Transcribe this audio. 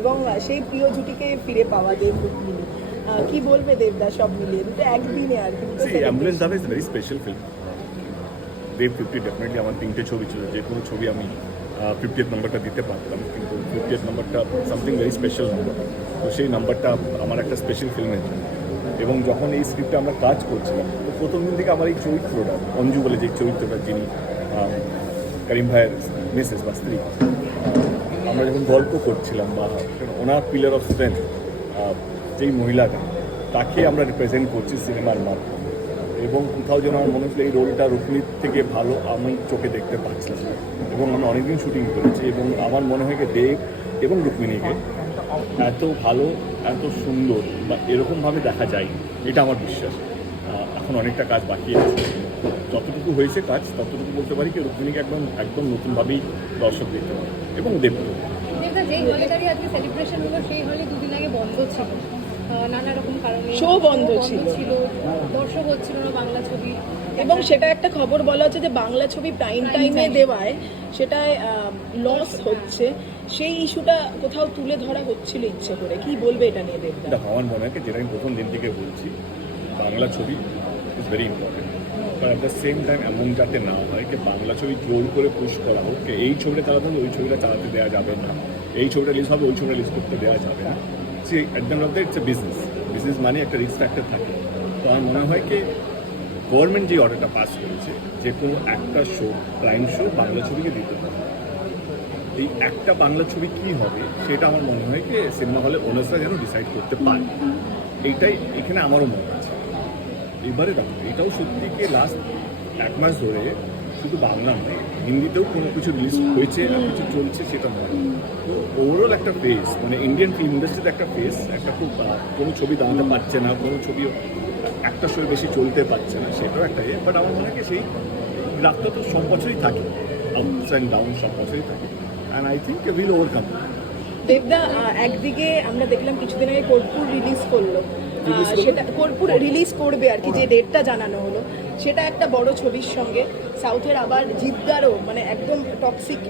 এবং সেই প্রিয় জুটিকে ফিরে পাওয়া দেব রুক্মিণী। কি বলবে দেবদা সব মিলিয়ে দুটো একদিনে আর কি? অ্যাম্বুলেন্স দাদা ইজ ভেরি স্পেশাল ফিল্ম। দেব 50 ডেফিনেটলি আমার 3টে ছবি ছিল, যে কোনো ছবি আমি 50th নাম্বারটা দিতে পারতাম, কিন্তু 50th নাম্বারটা সামথিং ভেরি স্পেশাল নাম্বার। তো সেই নাম্বারটা আমার একটা স্পেশাল ফিল্মের জন্য। এবং যখন এই স্ক্রিপ্টে আমরা কাজ করছিলাম, তো প্রথম দিন থেকে আমার এই চরিত্রটা, অঞ্জু বলে যে চরিত্রটা, যিনি করিম ভাইয়ের মিসেস বা স্ত্রী, আমরা যখন গল্প করছিলাম বা ওনার পিলার অফ স্ট্রেংথ যেই মহিলাটা, তাকে আমরা রিপ্রেজেন্ট করছি সিনেমার মাধ্যমে। এবং কোথাও যেন আমার মনে হচ্ছিল এই রোলটা রুক্মিণীর থেকে ভালো আমি চোখে দেখতে পাচ্ছিলাম। এবং আমরা অনেকদিন শুটিং করেছি, এবং আমার মনে হয় যে দেব এবং রুক্মিণীকে এত ভালো, এত সুন্দর বা এরকমভাবে দেখা যায়, এটা আমার বিশ্বাস। এখন অনেকটা কাজ বাকি আছে, যতটুকু হয়েছে কাজ ততটুকু বলতে পারি কি রুক্মিণীকে একদম একদম নতুনভাবেই দর্শক দেখতে পারে। এবং দেব যেই হলে দাঁড়িয়ে আজকে সেলিব্রেশন হলো, সেই হলে দুদিন আগে বন্ধ ছিল নানা রকম কারণে, শো বন্ধ ছিল, দর্শক হচ্ছিল না বাংলা ছবি। এবং সেটা একটা খবর বলা হচ্ছে যে বাংলা ছবি প্রাইম টাইমে দেওয়ায় সেটায় লস হচ্ছে, সেই ইস্যুটা কোথাও তুলে ধরা হচ্ছিল ইচ্ছে করে। কি বলবে এটা নিয়ে দেবদা? এটা আমার মনে হয় যেটা আমি প্রথম দিন থেকে বলছি, বাংলা ছবি is very important, but at the same time এমন যাতে না হয় যে বাংলা ছবি জোর করে পুশ করা হোক, এই ছবিটা চালাতে হবে, ওই ছবিটা চালাতে দেওয়া যাবে না, এই ছবিটা রিলিজ হবে, ওই ছবিটা রিলিজ করতে দেওয়া যাবে না। সে at the end of the it's a business, business মানে একটা রিস্ক ফ্যাক্টর থাকে। তো আমার মনে হয় কি গভর্নমেন্ট যে অর্ডারটা পাস করেছে, যে কোনো একটা শো, প্রাইম শো বাংলা ছবিকে দিতে হবে। এই একটা বাংলা ছবি কী হবে সেটা আমার মনে হয় কি সিনেমা হলে ওনার্সরা যেন ডিসাইড করতে পারে, এইটাই এখানে আমারও মনে আছে। এবারে দেখো, এটাও সত্যি কি লাস্ট 1 মাস ধরে শুধু বাংলা নয়, হিন্দিতেও কোনো কিছু রিলিজ হয়েছে আর কিছু চলছে, সেটা নয়। তো ওভারঅল একটা ফেস, মানে ইন্ডিয়ান ফিল্ম ইন্ডাস্ট্রিতে একটা ফেস, একটা খুব কোনো ছবি দাঁড়াতে পারছে না, কোনো ছবি একটা শোয়ে বেশি চলতে পারছে না, সেটাও একটা বাট আমার মনে হয় কি সেই রাতটা তো সব বছরই থাকে, আপস অ্যান্ড ডাউন সব বছরই থাকে, and I think will overcome. দেবদা, একদিকে আমরা দেখলাম কিছুদিন আগে কর্পূর রিলিজ করলো, সেটা কর্পূর রিলিজ করবে আর কি, যে ডেটটা জানানো হলো, সেটা একটা বড় ছবির সঙ্গে সাউথের আবার জিদ্দারও মানে একদম টক্সিক